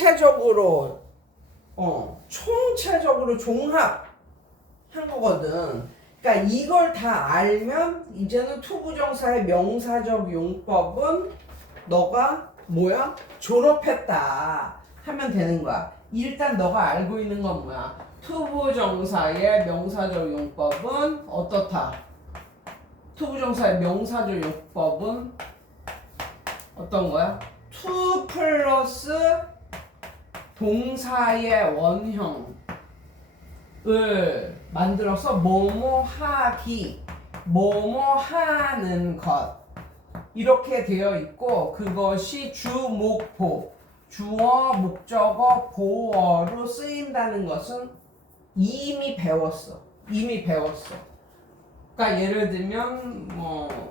총체적으로 어 총체적으로 종합 한 거거든. 그러니까 이걸 다 알면 이제는 투부정사의 명사적 용법은 너가 뭐야 졸업했다 하면 되는 거야. 일단 너가 알고 있는 건 뭐야? 투부정사의 명사적 용법은 어떻다? 투부정사의 명사적 용법은 어떤 거야? 투 플러스 동사의 원형을 만들어서 뭐뭐 하기, 뭐뭐 하는 것 이렇게 되어 있고 그것이 주목보, 주어, 목적어, 보어로 쓰인다는 것은 이미 배웠어. 이미 배웠어. 그러니까 예를 들면 뭐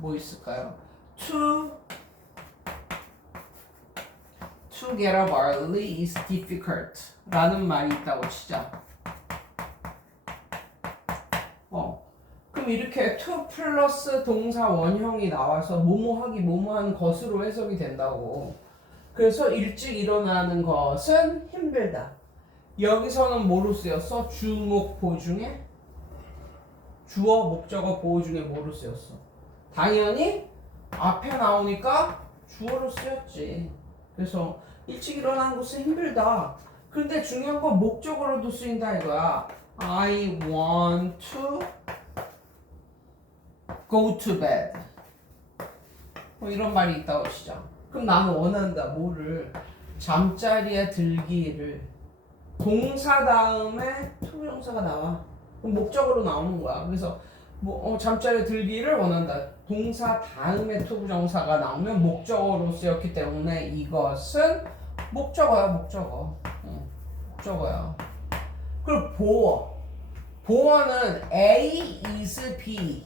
뭐 있을까요? To get up early is difficult 라는 말이 있다고 치자. 어. 그럼 이렇게 to 플러스 동사 원형이 나와서 뭐뭐 하기 뭐뭐 하는 것으로 해석이 된다고. 그래서 일찍 일어나는 것은 힘들다. 여기서는 뭐로 쓰였어? 주목 보 중에 주어 목적어 보호 중에 뭐로 쓰였어? 당연히 앞에 나오니까 주어로 쓰였지. 그래서 일찍 일어나는 것은 힘들다. 근데 중요한 건 목적어로도 쓰인다 이거야. I want to go to bed. 뭐 이런 말이 있다고 시작. 그럼 나는 원한다. 뭐를? 잠자리에 들기를. 동사 다음에 투부정사가 나와. 그럼 목적으로 나오는 거야. 그래서 뭐 어, 잠자리에 들기를 원한다. 동사 다음에 투부정사가 나오면 목적어로 쓰였기 때문에 이것은 목적어야 목적어. 응, 목적어야. 그리고 보어. 보어는 A is B의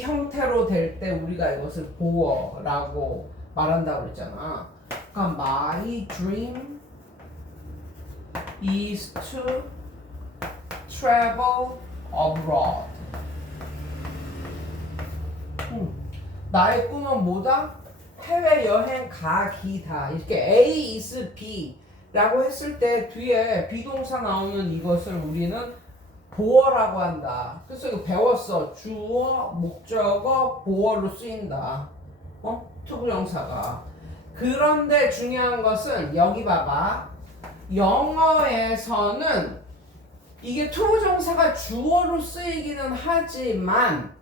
형태로 될 때 우리가 이것을 보어라고 말한다고 그랬잖아. 그러니까 my dream is to travel abroad. 음, 나의 꿈은 뭐다? 해외 여행 가기다. 이렇게 A is B라고 했을 때 뒤에 비동사 나오는 이것을 우리는 보어라고 한다. 그래서 이거 배웠어. 주어, 목적어, 보어로 쓰인다. 어? 투부정사가. 그런데 중요한 것은 여기 봐봐. 영어에서는 이게 투부정사가 주어로 쓰이기는 하지만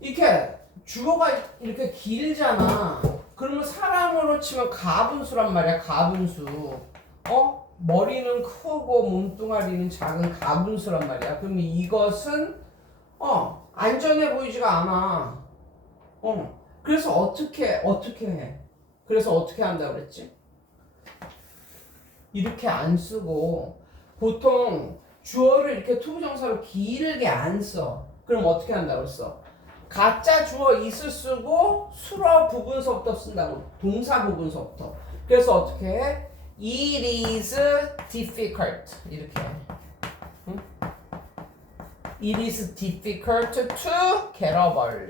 이렇게 주어가 이렇게 길잖아. 그러면 사람으로 치면 가분수란 말이야. 가분수. 어? 머리는 크고 몸뚱아리는 작은 가분수란 말이야. 그럼 이것은 어 안전해 보이지가 않아. 어 그래서 어떻게 어떻게 해? 그래서 어떻게 한다 그랬지? 이렇게 안 쓰고 보통 주어를 이렇게 투부정사로 길게 안 써. 그럼 어떻게 한다고 했어? 가짜 주어 있을 쓰고 수러 부분서부터 쓴다고 동사 부분서부터. 그래서 어떻게 해? It is difficult 이렇게. 응? It is difficult to get up early.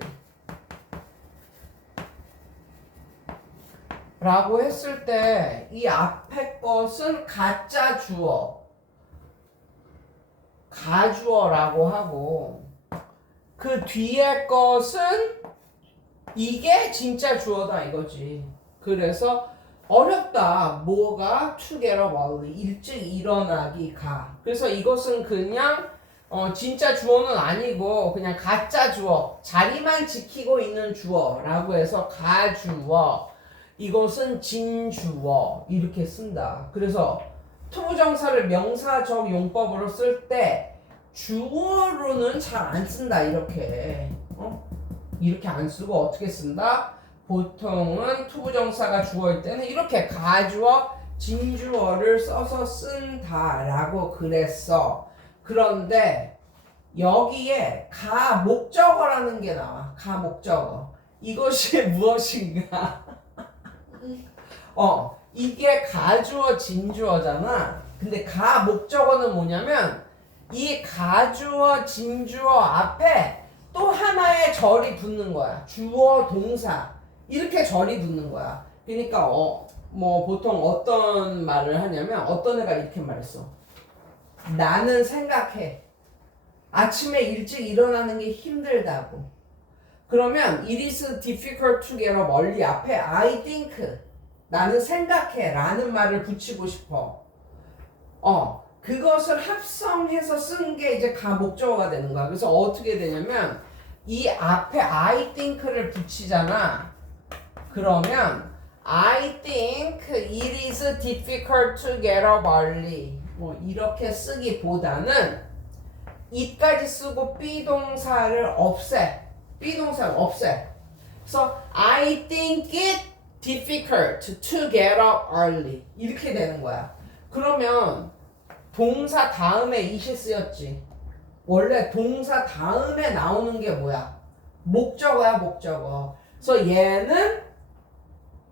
라고 했을 때 이 앞에 것은 가짜 주어 가주어라고 하고 그 뒤에 것은 이게 진짜 주어다 이거지. 그래서 어렵다. 뭐가 up early 일찍 일어나기가. 그래서 이것은 그냥 어, 진짜 주어는 아니고 그냥 가짜 주어. 자리만 지키고 있는 주어라고 해서 가주어. 이것은 진주어. 이렇게 쓴다. 그래서 투부정사를 명사적 용법으로 쓸때 주어로는 잘 안 쓴다 이렇게 어? 이렇게 안 쓰고 어떻게 쓴다? 보통은 투부정사가 주어일 때는 이렇게 가주어 진주어를 써서 쓴다라고 그랬어. 그런데 여기에 가 목적어라는 게 나와. 가 목적어. 이것이 무엇인가? 어, 이게 가주어 진주어잖아. 근데 가 목적어는 뭐냐면 이 가주어 진주어 앞에 또 하나의 절이 붙는 거야. 주어 동사 이렇게 절이 붙는 거야. 그러니까 어 뭐 보통 어떤 말을 하냐면 어떤 애가 이렇게 말했어. 나는 생각해. 아침에 일찍 일어나는 게 힘들다고. 그러면 it is difficult to get up 멀리 앞에 I think 나는 생각해 라는 말을 붙이고 싶어. 어, 그것을 합성해서 쓴 게 이제 가 목적어가 되는 거야. 그래서 어떻게 되냐면 이 앞에 I think를 붙이잖아. 그러면 I think it is difficult to get up early. 뭐 이렇게 쓰기보다는 이까지 쓰고 비동사를 없애. 비동사를 없애. 그래서 I think it difficult to get up early. 이렇게 되는 거야. 그러면 동사 다음에 이시 쓰였지. 원래 동사 다음에 나오는 게 뭐야? 목적어야 목적어. 그래서 얘는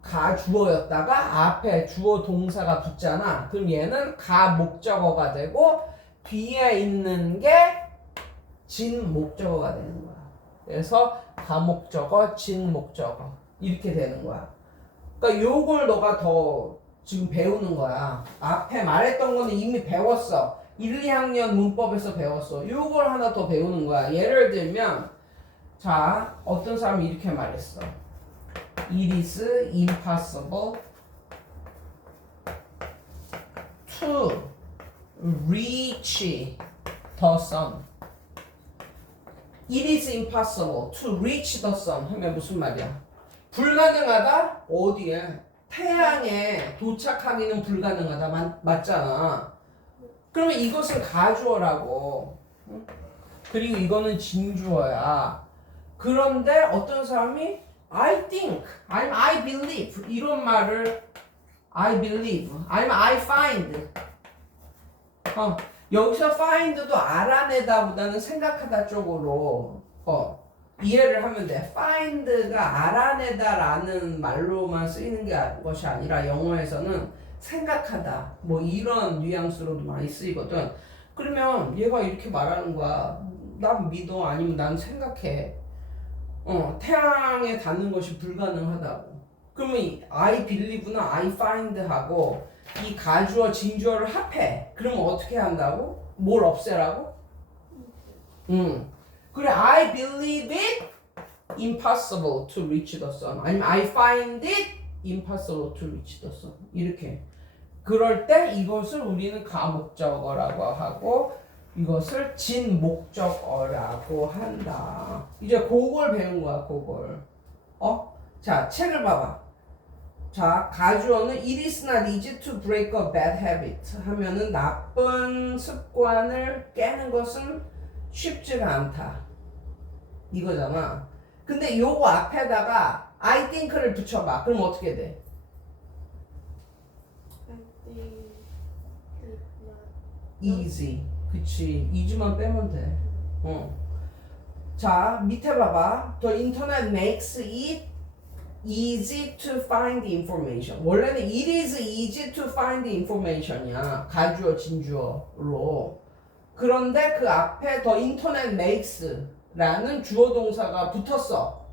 가 주어였다가 앞에 주어 동사가 붙잖아. 그럼 얘는 가 목적어가 되고 뒤에 있는 게 진 목적어가 되는 거야. 그래서 가 목적어, 진 목적어 이렇게 되는 거야. 그러니까 요걸 너가 더 지금 배우는 거야. 앞에 말했던 거는 이미 배웠어. 1, 2학년 문법에서 배웠어. 요걸 하나 더 배우는 거야. 예를 들면 자, 어떤 사람이 이렇게 말했어. It is impossible to reach the sun. It is impossible to reach the sun 하면 무슨 말이야? 불가능하다? 어디에? 태양에 도착하기는 불가능하다 맞, 맞잖아. 그러면 이것은 가주어라고. 응? 그리고 이거는 진주어야. 그런데 어떤 사람이 I think, 아니면 I believe 이런 말을 I believe, 아니면 I find. 어, 여기서 find도 알아내다보다는 생각하다 쪽으로 어, 이해를 하면 돼. find가 알아내다라는 말로만 쓰이는 게 아- 것이 아니라 영어에서는 생각하다 뭐 이런 뉘앙스로도 많이 쓰이거든. 그러면 얘가 이렇게 말하는 거야. 난 믿어 아니면 난 생각해. 어, 태양에 닿는 것이 불가능하다고. 그러면 이 I believe나 I find하고 이 가주어 진주어를 합해. 그러면 어떻게 한다고? 뭘 없애라고? 음. 그래 I believe it impossible to reach the sun. 아니면 I find it impossible to reach the sun. 이렇게. 그럴 때 이것을 우리는 가목적어라고 하고 이것을 진목적어라고 한다. 이제 그걸 배운 거야, 그걸. 어? 자, 책을 봐봐. 자, 가주어는 it is not easy to break a bad habit 하면은 나쁜 습관을 깨는 것은 쉽지가 않다. 이거잖아. 근데 요거 앞에다가 I think를 붙여봐. 그럼 어떻게 돼? Easy. 그치. easy만 빼면 돼. 어. 자, 밑에 봐봐. The internet makes it easy to find the information. 원래는 it is easy to find the information이야. 가주어, 진주어로. 그런데 그 앞에 the internet makes 라는 주어 동사가 붙었어.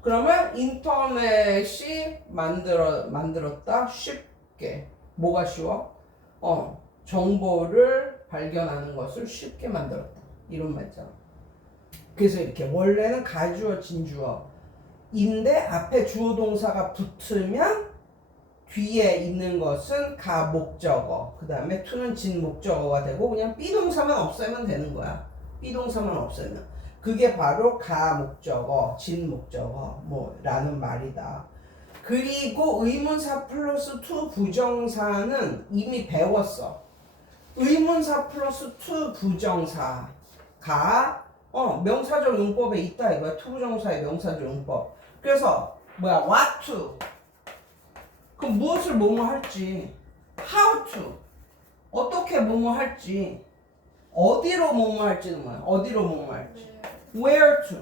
그러면 인터넷이 만들어 만들었다 쉽게 뭐가 쉬워? 어 정보를 발견하는 것을 쉽게 만들었다 이런 말 있잖아. 그래서 이렇게 원래는 가주어 진주어인데 앞에 주어 동사가 붙으면 뒤에 있는 것은 가 목적어 그 다음에 to는 진 목적어가 되고 그냥 비 동사만 없애면 되는 거야. 비 동사만 없애면 그게 바로 가 목적어, 진 목적어 뭐라는 말이다. 그리고 의문사 플러스 투 부정사는 이미 배웠어. 의문사 플러스 투 부정사가 어 명사적 용법에 있다 이거야. 투 부정사의 명사적 용법. 그래서 뭐야 what to 그럼 무엇을 뭐뭐 할지 how to 어떻게 뭐뭐 할지 어디로 뭐뭐 할지는 뭐야 어디로 뭐뭐 할지 네. Where to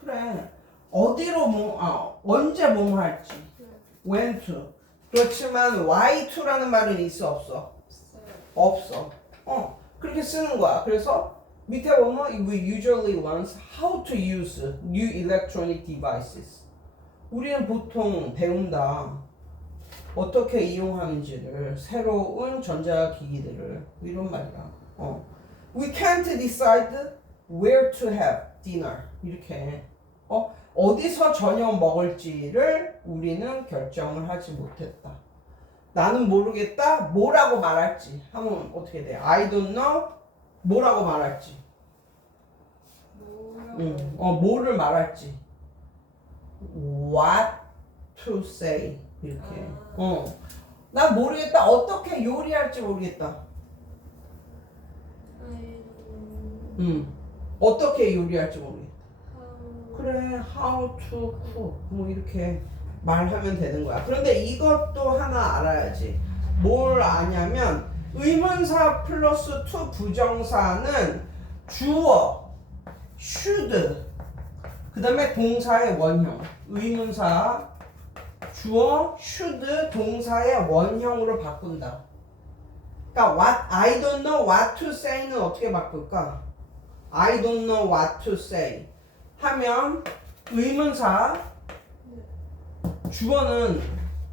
그래 어디로 뭐 아, 언제 뭐뭐 할지 네. when to 그렇지만 why to라는 말은 있어 없어. 없어 어 그렇게 쓰는 거야 그래서 밑에 보면 we usually learn how to use new electronic devices 우리는 보통 배운다 어떻게 이용하는지를 새로운 전자기기들을 이런 말이야. 어. We can't decide where to have dinner 이렇게 어 어디서 저녁 먹을지를 우리는 결정을 하지 못했다. 나는 모르겠다. 뭐라고 말할지 하면 어떻게 돼? I don't know. 뭐라고 말할지. 응. 어 뭐를 말할지. What to say 이렇게. 아. 어. 난 모르겠다. 어떻게 요리할지 모르겠다. 음. 어떻게 요리할지 모르겠다. how 그래, how to cook 뭐 이렇게 말하면 되는 거야. 그런데 이것도 하나 알아야지. 뭘 아냐면 의문사 플러스 to 부정사는 주어, should, 그 다음에 동사의 원형. 의문사 주어, should 동사의 원형으로 바꾼다. 그러니까 what I don't know what to say는 어떻게 바꿀까? I don't know what to say. 하면 의문사 주어는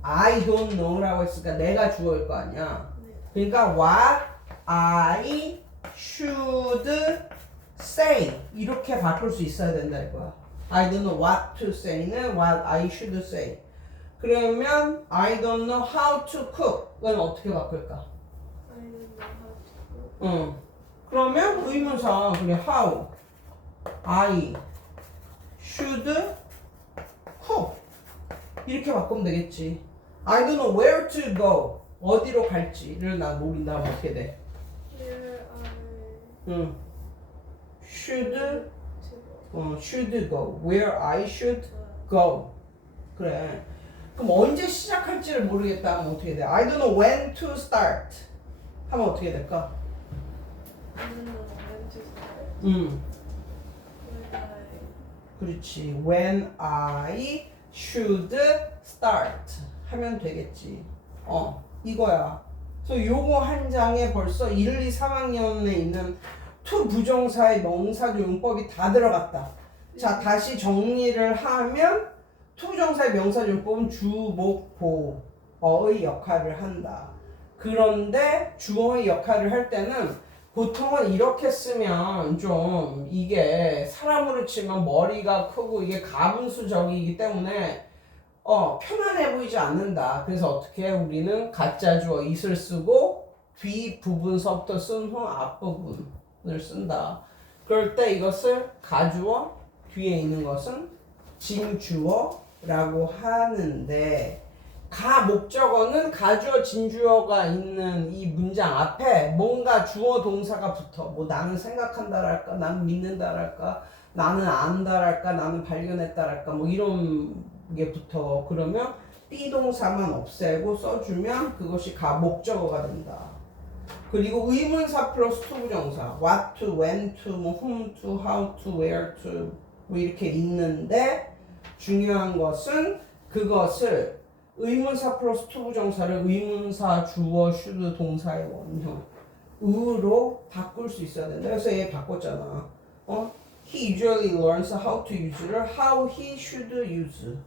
I don't know라고 했으니까 내가 주어일 거 아니야. 네. 그러니까 what I should say 이렇게 바꿀 수 있어야 된다 이거야. I don't know what to say는 what I should say. 그러면 I don't know how to cook은 어떻게 바꿀까? I don't know how to cook. 응. 그러면 의문사 그래 how I should cook 이렇게 바꾸면 되겠지. I don't know where to go 어디로 갈지를 난 모른다 하면 어떻게 돼? Here I 응. should to go. 어, should go where I should Uh, go 그래. 그럼 언제 시작할지를 모르겠다 하면 어떻게 돼? I don't know when to start 하면 어떻게 될까? I don't know when to start. 응. When I 그렇지. When I should start 하면 되겠지. 어, 이거야. 그래서 요거 한 장에 벌써 1, 2, 3학년에 있는 to 부정사의 명사조 용법이 다 들어갔다. 자, 다시 정리를 하면 to 부정사의 명사조 용법은 주, 목, 보, 어의 역할을 한다. 그런데 주어의 역할을 할 때는 보통은 이렇게 쓰면 좀 이게 사람으로 치면 머리가 크고 이게 가분수적이기 때문에 어 편안해 보이지 않는다. 그래서 어떻게 우리는 가짜 주어 it을 쓰고 뒤 부분서부터 쓴 후 앞부분을 쓴다. 그럴 때 이것을 가주어 뒤에 있는 것은 진주어라고 하는데 가 목적어는 가주어 진주어가 있는 이 문장 앞에 뭔가 주어 동사가 붙어. 뭐 나는 생각한다랄까 나는 믿는다랄까 나는 안다랄까 나는 발견했다랄까 뭐 이런 게 붙어. 그러면 비 동사만 없애고 써주면 그것이 가 목적어가 된다. 그리고 의문사 플러스 투부정사. what to, when to, 뭐 whom to, how to, where to 뭐 이렇게 있는데 중요한 것은 그것을 의문사 플러스 투부정사를 의문사 주어 슈드 동사의 원형 으로 바꿀 수 있어야 된다. 그래서 얘 바꿨잖아. 어? He usually learns how to use를 how he should use.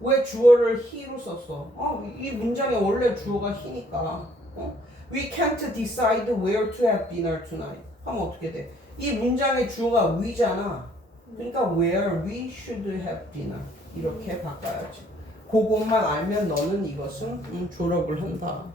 왜 주어를 he로 썼어? 어, 이 문장에 원래 주어가 he니까. 어? We can't decide where to have dinner tonight. 하면 어떻게 돼? 이 문장의 주어가 we잖아. 그러니까 where we should have dinner. 이렇게 바꿔야지. 그것만 알면 너는 이것은 음, 졸업을 한다.